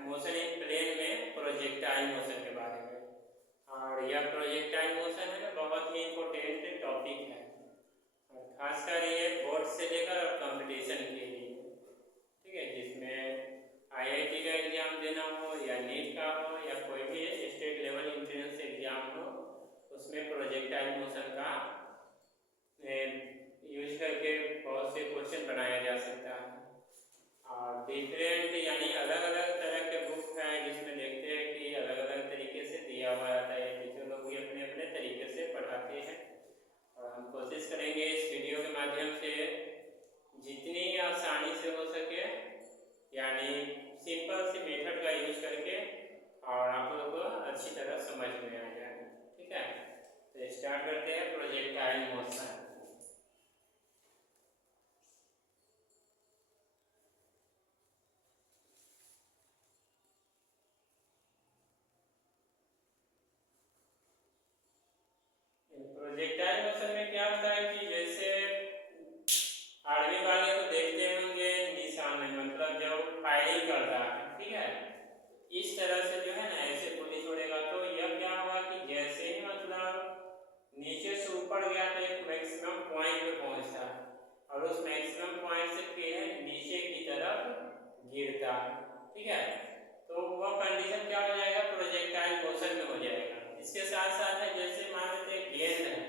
Motion in plane में projectile motion के बारे में। और यह प्रोजेक्टाइल मोशन है ना बहुत ही इम्पोर्टेंट टॉपिक है, और खासकर ये बोर्ड से लेकर और कंपटीशन के लिए, ठीक है, जिसमें आईआईटी का एग्जाम देना हो या नीट का हो या कोई भी स्टेट लेवल एंट्रेंस एग्जाम हो, उसमें प्रोजेक्टाइल मोशन का यूज करके बहुत से क्वेश्चन बनाया जा सकता है। और डिफरेंट यानी अलग अलग तरह के बुक हैं जिसमें देखते हैं कि अलग अलग तरीके से दिया हुआ आता है, टीचर लोग भी अपने अपने तरीके से पढ़ाते हैं। और हम कोशिश करेंगे इस वीडियो के माध्यम से जितनी आसानी से हो सके यानी सिंपल सी मेथड का यूज करके और आप लोग को अच्छी तरह समझ में आ जाए, ठीक है। तो स्टार्ट करते हैं प्रोजेक्टाइल मोशन। प्रोजेक्टाइल मोशन में क्या होता है कि जैसे आर्मी वाले को देखते होंगे निशान में, मतलब जब फायरिंग करता है, ठीक है, इस तरह से जो है ना ऐसे गोली छोड़ेगा तो यह क्या होगा कि जैसे ही मतलब नीचे से ऊपर गया तो एक मैक्सिमम पॉइंट पे पहुंचता है और उस मैक्सिमम पॉइंट से फिर नीचे की तरफ गिरता है, ठीक है। तो वह कंडीशन क्या हो जाएगा, प्रोजेक्टाइल मोशन में हो जाएगा। इसके साथ साथ है जैसे मान लेते हैं गेंद है,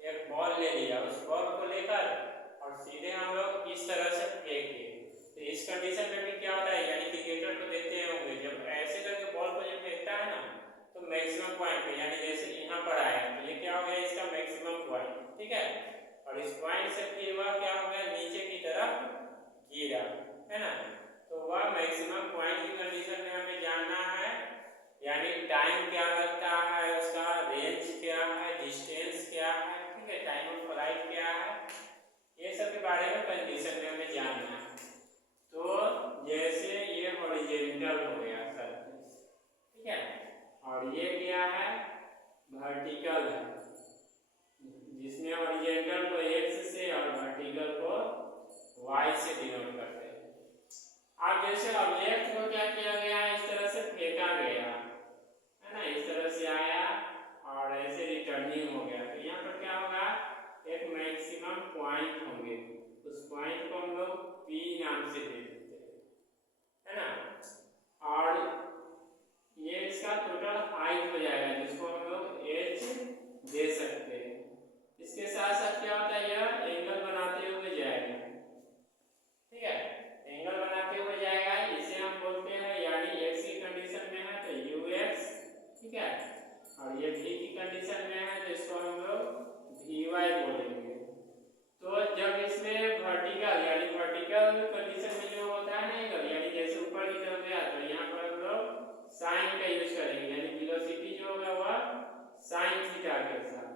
एक बॉल ले लिया, उस बॉल को लेकर और सीधे हम लोग इस तरह से फेंक दिए, तो इस कंडीशन में भी क्या होता है, यानी क्रिकेटर को देखते होंगे जब ऐसे करके बॉल को जब फेंकता है ना तो मैक्सिमम पॉइंट पे, यानी जैसे यहाँ पर आया तो ये क्या हो गया इसका मैक्सिमम पॉइंट, ठीक है। और इस पॉइंट से फिर वह क्या हो गया नीचे की तरफ गिरा, है ना। तो वह मैक्सिमम पॉइंट की कंडीशन में हमें जानना है, यानी टाइम क्या लगता है, उसका रेंज क्या है, डिस्टेंस क्या है, ठीक है, टाइम ऑफ फ्लाइट क्या है, ये सब के बारे में कंडीशन में हमें जानना है। तो जैसे ये हॉरिजॉन्टल हो गया सरफेस, ठीक है, और ये क्या है वर्टिकल है, जिसमें हॉरिजॉन्टल को x से और वर्टिकल को y से डिनोट करते हैं। अब जैसे ऑब्जेक्ट को क्या किया गया है, इस तरह से फेंका गया है ना, इस तरह से आया और ऐसे रिटर्निंग हो गया, तो यहाँ पर क्या होगा एक मैक्सिमम पॉइंट होंगे, उस पॉइंट को हम लोग P नाम से दे देते हैं, है ना। और ये इसका टोटल हाइट हो जाएगा जिसको हम लोग h दे सकते हैं। इसके साथ साथ क्या होता है, यह एंगल बनाते हुए जाएगा, ठीक है, एंगल बनाते हुए जाएगा, इसे हम बोलते हैं, यानी x की कंडीशन में है तो ux, ठीक है, और ये v की कंडीशन में है तो इसको हम लोग vy बोलेंगे। तो जब इसमें वर्टिकल यानी वर्टिकल कंडीशन में जो होता है ना एंगल, यानी जैसे ऊपर की तरफ गया तो यहाँ पर हम लोग साइन का यूज करेंगे, यानी वेलोसिटी जो होगा वह साइन थीटा के साथ,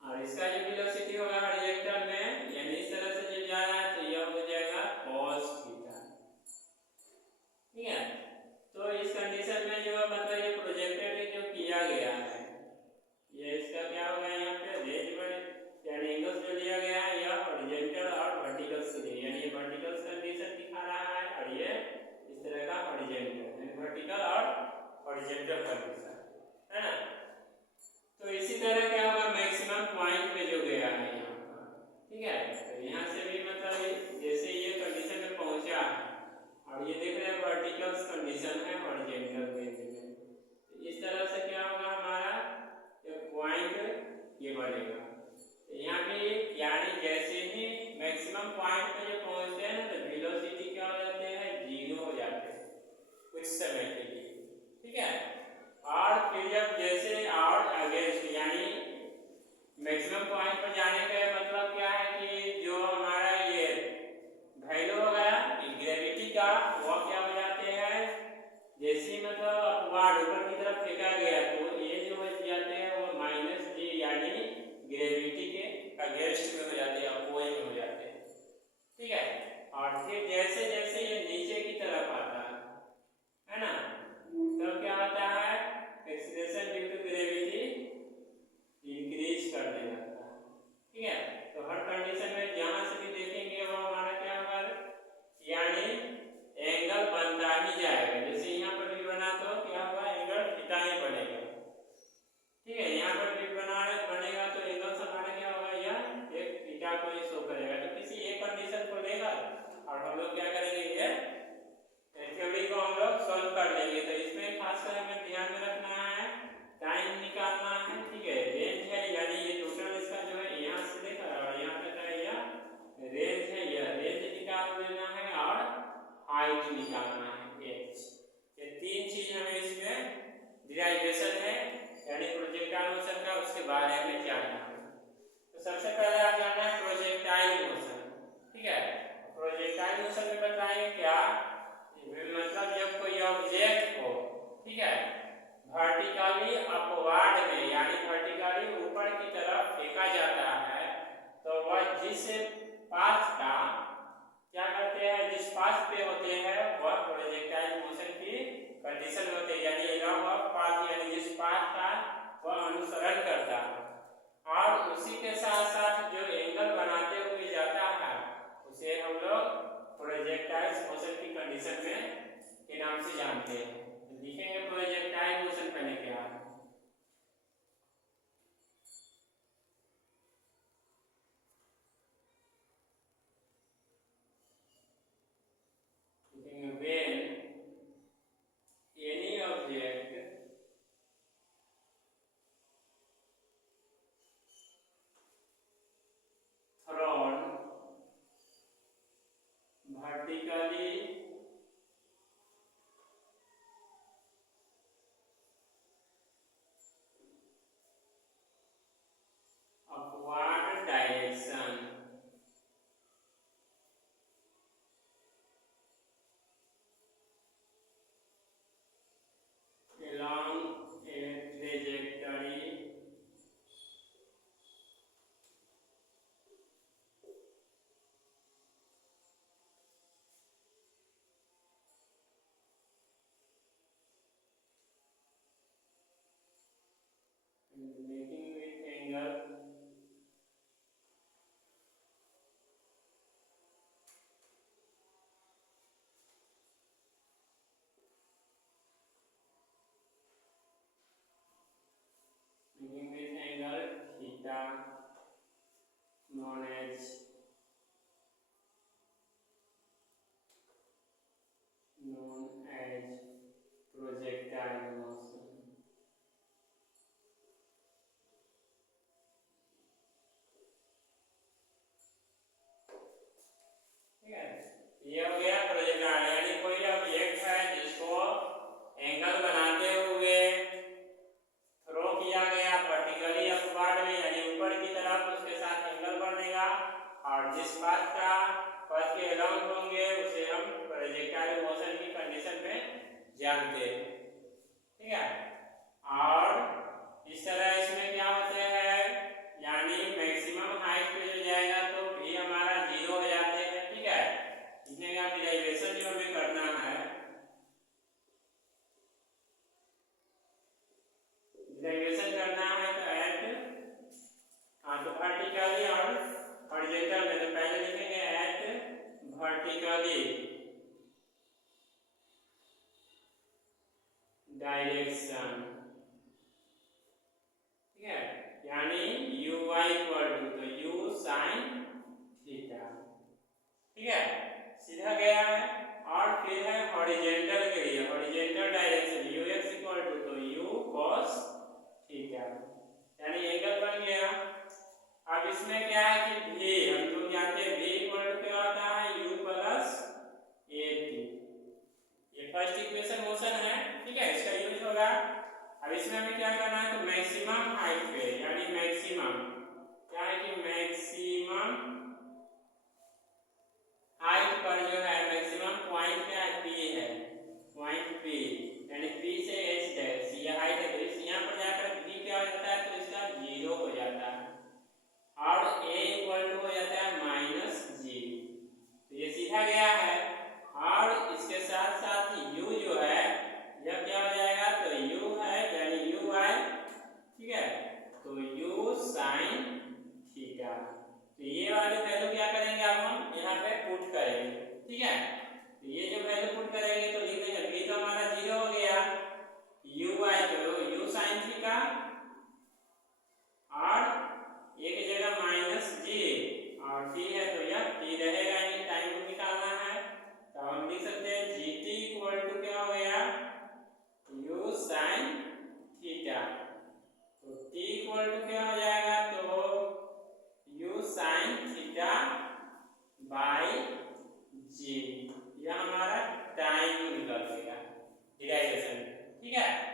और इसका जो वेलोसिटी होगा हॉरिजॉन्टल में यानी इस तरह से जो जा रहा है तो यह हो जाएगा cos थीटा, ठीक है। तो इस कंडीशन में जो मतलब ये प्रोजेक्टेड जो किया गया है, ये इसका क्या होगा यहाँ पे रेंज में यानी एंगल्स जो लिया गया है यह हॉरिजॉन्टल और वर्टिकल से लिए, यानी ये वर्टिकल कंडीशन दिखा रहा है और ये इस तरह का हॉरिजॉन्टल, यानी वर्टिकल और हॉरिजॉन्टल कंडीशन, है ना। तो इसी तरह क्या होगा मैक्सिमम पॉइंट पे जो गया है यहाँ पर, ठीक है, तो यहाँ से भी मतलब जैसे ये कंडीशन में पहुंचा है और ये देख रहे हैं वर्टिकल कंडीशन है हॉरिजॉन्टल रेंज में, तो इस तरह से क्या होगा हमारा एक पॉइंट ये बनेगा। तो यहाँ पे यानी जैसे ही मैक्सिमम पॉइंट पे जो पहुंचते हैं ना तो वेलोसिटी क्या हो जाते हैं, जीरो हो जाते हैं कुछ समय के लिए, ठीक है। और फिर जब जैसे और अगेंस्ट यानी मैक्सिमम पॉइंट पर जाने का मतलब क्या है कि जो हमारा ये वैल्यू होगा ग्रेविटी का वह क्या हो जाते हैं, जैसे मतलब अपवार्ड ऊपर की तरफ फेंका गया तो ये जो हो जाते हैं वो माइनस जी यानी ग्रेविटी के अगेंस्ट में हो जाते हैं, अपोज में हो जाते हैं, ठीक है। और फिर जैसे जैसे ये नीचे की तरफ आता है ना, तब क्या होता है acceleration due to gravity increase करने लगता है, ठीक है। निकाल लेना है और हाइट निकालना है h। ये तीन चीज हमें इसमें डिराइवेशन है यानी प्रोजेक्टाइल मोशन का, उसके बारे में जानना है। तो सबसे पहले आप जानना है प्रोजेक्टाइल मोशन, ठीक है। प्रोजेक्टाइल मोशन में बताएंगे क्या, मतलब जब कोई ऑब्जेक्ट हो, ठीक है, वर्टिकली अपवार्ड में यानी वर्टिकली ऊपर की तरफ फेंका जाता है, तो वह जिस पाथ का क्या करते हैं, जिस पाथ पे होते हैं वह प्रोजेक्टाइल मोशन की कंडीशन होते हैं, यानी अलॉन्ग ऑफ पाथ यानी जिस पाथ का वह अनुसरण करता है। और उसी के साथ साथ जो एंगल बनाते हुए जाता है उसे हम लोग प्रोजेक्टाइल मोशन की कंडीशन में के नाम से जानते हैं। लिखेंगे प्रोजेक्टाइल मोशन पहले क्या है। When any object thrown vertically upward direction along a trajectory making with angle theta known as projectile motion। ठीक है, ये हो गया प्रोजेक्टाइल, यानी कोई ऑब्जेक्ट है जिसको एंगल बनाते हुए थ्रो किया गया वर्टिकली अपवर्ड में यानी ऊपर की तरफ, उसके साथ एंगल बनेगा और जिस पाथ का पथ के अलॉन्ग होंगे उसे हम प्रोजेक्टाइल मोशन की कंडीशन में जानते हैं, ठीक है। और इस तरह इसमें क्या होते हैं, यानी मैक्सिमम हाइट पे जो जाएगा तो भी हमारा 0 हो जाते हैं, ठीक है। इसमें का डिराइवेशन जो हमें करना है, डिराइवेशन करना है तो एट तो वर्टिकली और हॉरिजॉन्टल में, तो पहले लिखेंगे एट वर्टिकली डायरेक्शन, ठीक है, यानी u y इक्वल टू तो u sin थीटा, ठीक है, सीधा गया है। और फिर है हॉरिजॉन्टल के लिए, horizontal direction u x equal to तो u cos थीटा, यानी एंगल बन गया। अब इसमें क्या है कि v हम लोग जानते हैं v इक्वल टू क्या होता है, u प्लस at, ये फर्स्ट इक्वेशन मोशन है, ठीक है, इसका यूज होगा। अब इसमें हमें क्या करना है, तो मैक्सिमम हाइट पे यानी मैक्सिमम क्या है कि मैक्सिमम हाइट पर जो है मैक्सिमम पॉइंट क्या है, P है, पॉइंट P यानी P से h डैश ये हाइट है, तो इस यहाँ पर जाकर P क्या हो जाता है, तो इसका 0 हो जाता है और a इक्वल टू हो जाता है -g, तो ये सीधा गया है। और इसके साथ साथ u जो है यह क्या हो जाएगा, तो u है यानी u y, ठीक है, तो u sin थीटा, तो ये वाली वैल्यू क्या करेंगे अब हम यहाँ पे पुट करेंगे, ठीक है। तो ये जो वैल्यू पुट करेंगे तो लिख देंगे v तो हमारा 0 हो गया, u y तो u sin थीटा और एक जगह -g और t है तो यह t रहेगा, यानी टाइम को निकालना है, तो हम लिख सकते हैं gt इक्वल टू क्या हो गया, u sin थीटा, तो t इक्वल टू क्या हो जाएगा, तो u sin थीटा बाई जी, यह हमारा टाइम निकल गया डिराइवेशन, ठीक है।